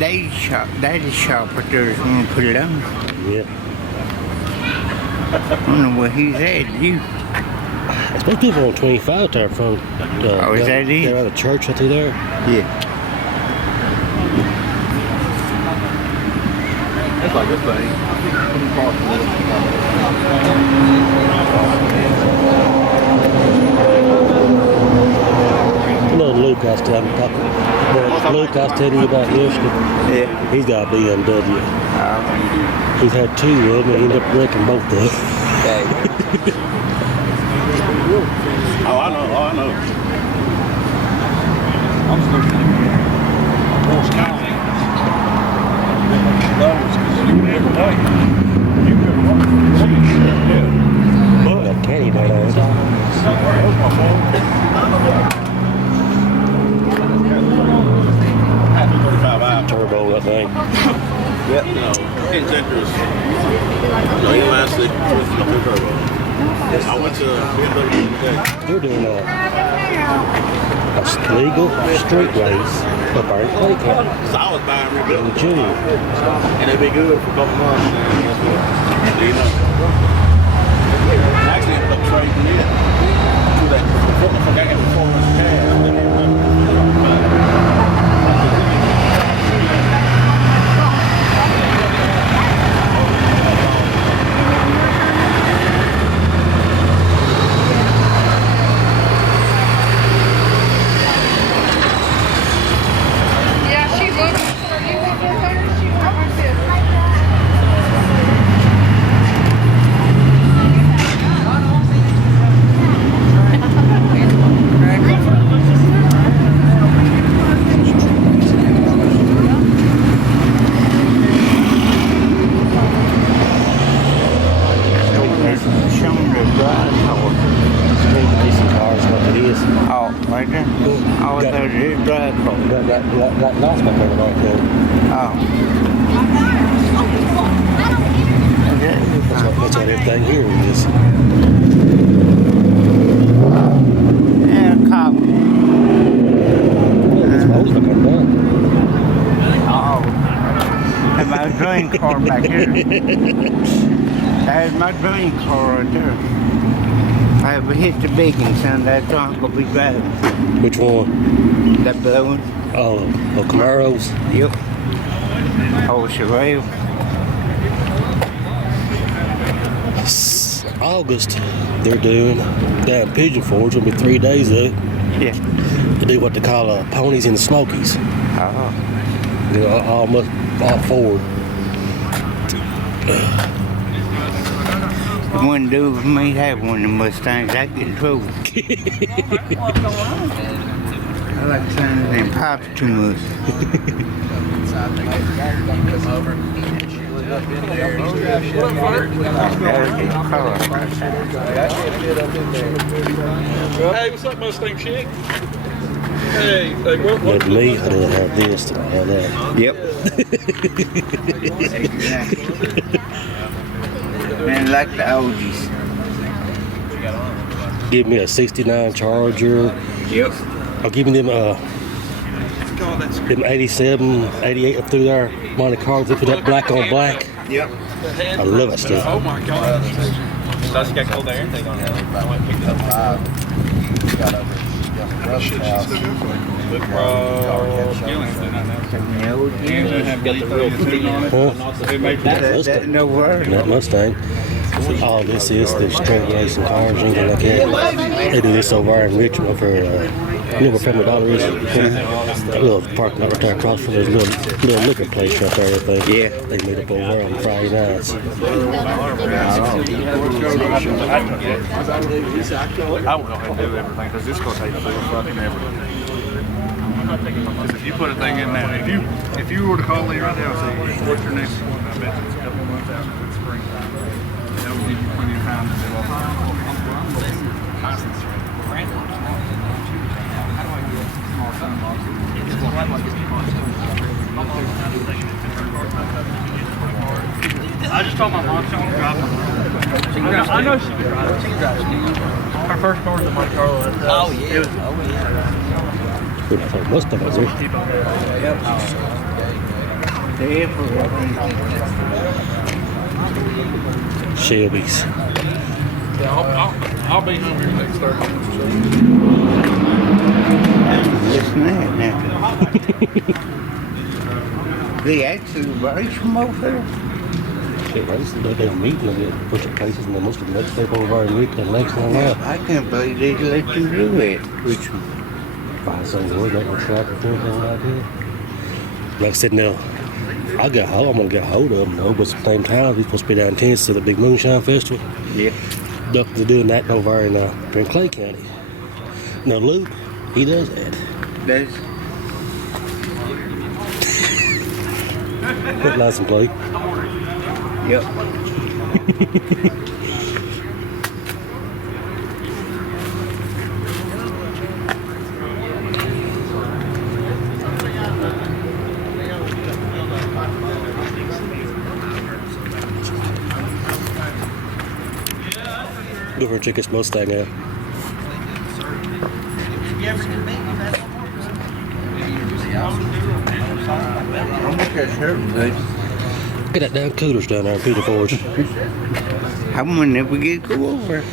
Daddy's shop right there is going to put it on. Yeah. I don't know where he's at. You? It's supposed to be on 25 there from. Oh, is that it? They're at the church right through there. Yeah. It's like this thing. Little Luke I was telling you about yesterday. Yeah. He's got a BMW. He's had two of them and ended up wrecking both of them. Oh, I know. Got candy down there. Turbo, that thing. Yep. No, injectors. No, elastic with no turbo. I went to BMW today. They're doing a legal street race up our clay camp So I was buying rebuilt. in June. And it'd be good for a couple months. And guess what? You know. Actually, ended up trading it. To that. I got it for 4 months cash. That lost my favorite right there. Oh. That's what everything here is. Yeah, cop. It's always looking done. Oh. That's my dream car back here. That's my dream car right there. I ever hit the big one, son. That's what I'm going to be driving. Which one? That blue one. Oh, Camaros. Yep. Oh, Chevrolet. August, they're doing down Pigeon Forge. It'll be 3 days though. Yeah. They do what they call ponies in the Smokies. Oh. They're all forward. The one dude with me have one of the Mustangs. I get in trouble. I like sounding them pops too much. Hey, what's up, Mustang chick? Hey, what? But me, I don't have this and I have that. Yep. Man, like the oldies. Give me a 69 Charger. Yep. I'll give them 87, 88 up through there. Monte Carlos, they put that black on black. Yep. I love that stuff. Oh my God. That's got cold air thing on it. I went and picked it up. That Mustang. All this is the straight racing cars, anything like that. They do this over in Richmond for you know where Family Dollar is? That little parking lot right there across from this little liquor place right there, I think. Yeah. They meet up over there on Friday nights. I won't go ahead and do everything because this is going to take fucking ever. Because if you put a thing in there, if you were to call me right now and say, what's your next one? I bet it's a couple months after the springtime. That will give you plenty of time to do all that. I just told my mom she can drive. I know she can drive. She can drive. Her first car was a Monte Carlo. Oh yeah. It was. Good for Mustang, is there? Shelby's. I'll be home here next Thursday. Listen to that now. They actually race from over there. They race, they'll meet and they'll push up places and then most of them next step over and Rick and Lex and all that. I can't believe they let them do it. Richmond. Find some word, not no track or anything like that. Like I said, now, I'm gonna get a hold of him, though, but at the same time, he's supposed to be down in Tennessee to the big Moonshine Festival. Yeah. They're doing that over in Clay County. Now, Luke, he does that. That's Put license plate. yep. Go over and check his Mustang out. How much is hurting, bud? Look at that damn coolers down there in Peter Forge. I will never get to go over. If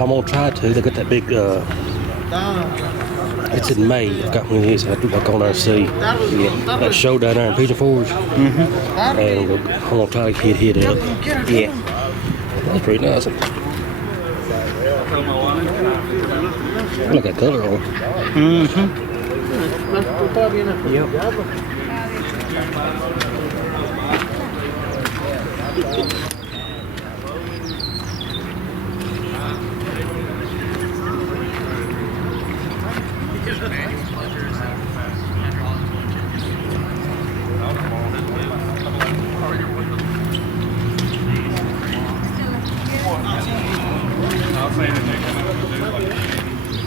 I'm gonna try to, they got that big. It's in May. I've got one of these. I have to back on there and see that show down there in Peter Forge. And I'm gonna try to hit it up. Yeah. That's pretty nice. I like that color on it. Yep. I'm saying that they're gonna do like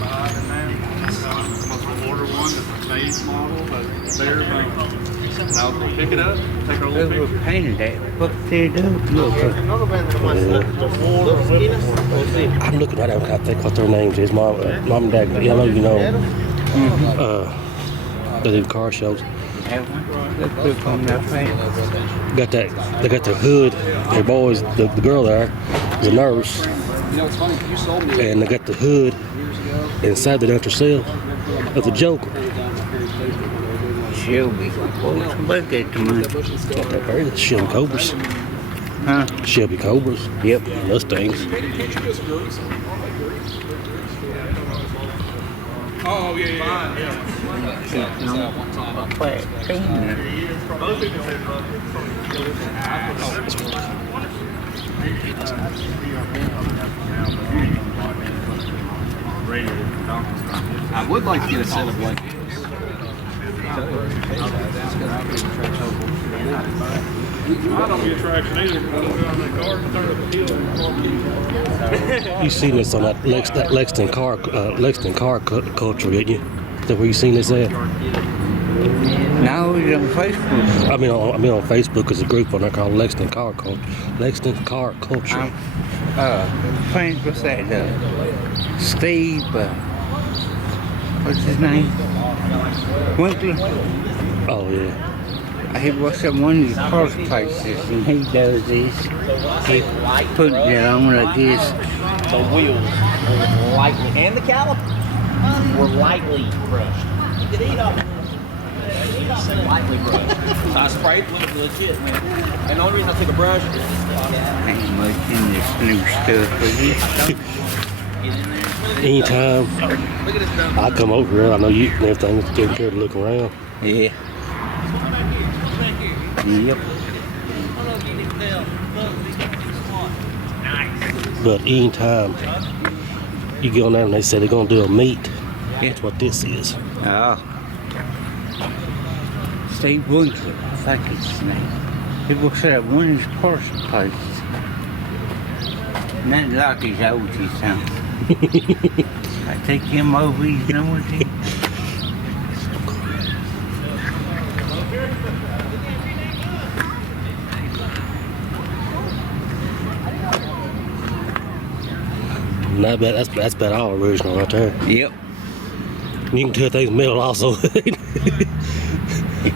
5 and that. I'll order one that's a base model, but theirs and I'll pick it up, take our They little were picture. painted that. What they do? Look. I'm looking right now. I think what their names is. Mom and Dad. Yeah, I know you know. They do car shows. Have one? Let's look on that face. Got that. They got the hood. Their boys. The girl there is a nurse. You know, it's funny, you sold me And they got the hood inside the doctor cell of the Joker. Shelby. Look at the money. Shelby Cobras. Huh? Shelby Cobras. Yep. Mustangs. Oh, yeah. Flat painted. I would like to get a set of blankets. I don't get traction either because I go on that car and turn up the hill. You seen this on that Lexington car culture, didn't you? Is that where you seen this at? Now he's on Facebook. I mean on Facebook is a group on there called Lexington Car Culture. Lexington Car Culture. Friends, what's that? Steve, what's his name? Winkler. Oh yeah. He works at one of these park places and he does this. He put it on like this. The wheels were lightly, and the caliper were lightly brushed. You could eat off them. Lightly brushed. So I sprayed with it legit, man. And the only reason I took a brush is Ain't much in this new stuff for you. get in there. Anytime Look at this dumb. I come over here, I know you and everything, taking care to look around. Yeah. Yep. But anytime you go in there and they say they're gonna do a meet, Yeah. that's what this is. Oh. Steve Winkler, I think it's his name. He works at one of these park places. Not like his old something. I take him over, he's noisy. Not bad. That's about all original right there. Yep. You can tell things metal also. No,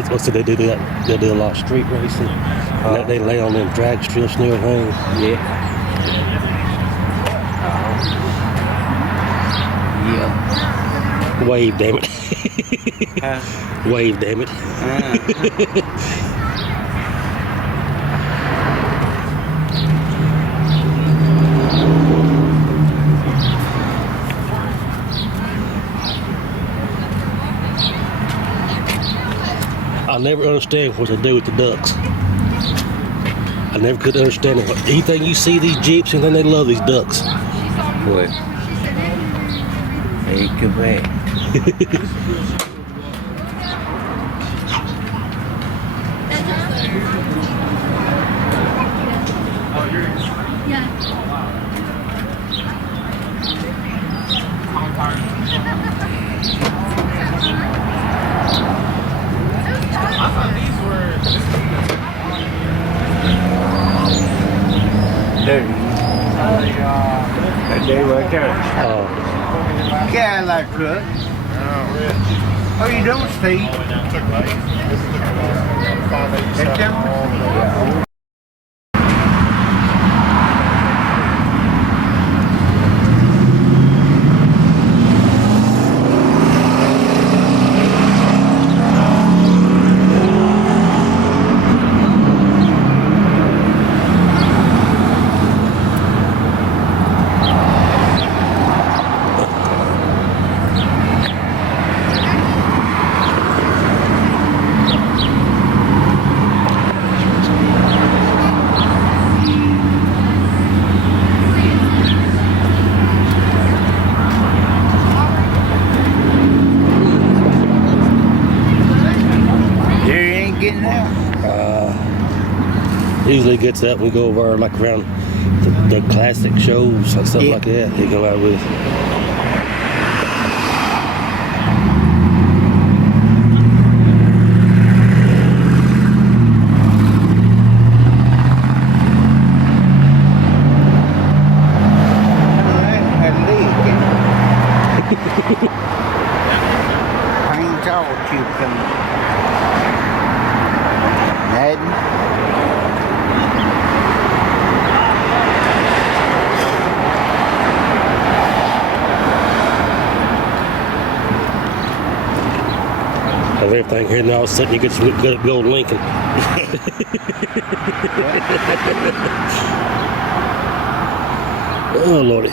that's what they do. They do a lot of street racing. And they lay on them drag strips and everything. Yeah. Yeah. Wave, damn it. Wave, damn it. I never understand what they do with the ducks. I never could understand it. Anything you see these Jeeps and then they love these ducks. What? Hey, come back. They right there. Cadillac truck. Oh, you don't, Steve? That's them? Usually gets up, we go over like around the classic shows and stuff like that. They go out with. Paint all chicken. Madden. Of everything here, and all of a sudden you get some good gold Lincoln. Oh, Lordy.